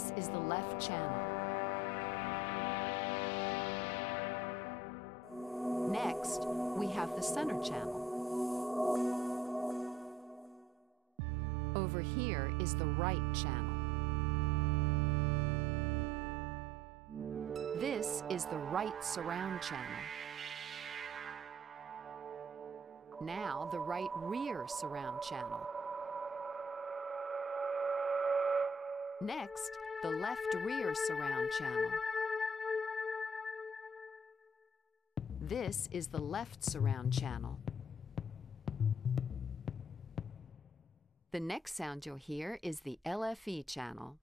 This is the left channel. Next, we have the center channel. Over here is the right channel. This is the right surround channel. Now the right rear surround channel. Next, the left rear surround channel. This is the left surround channel. The next sound you'll hear is the LFE channel.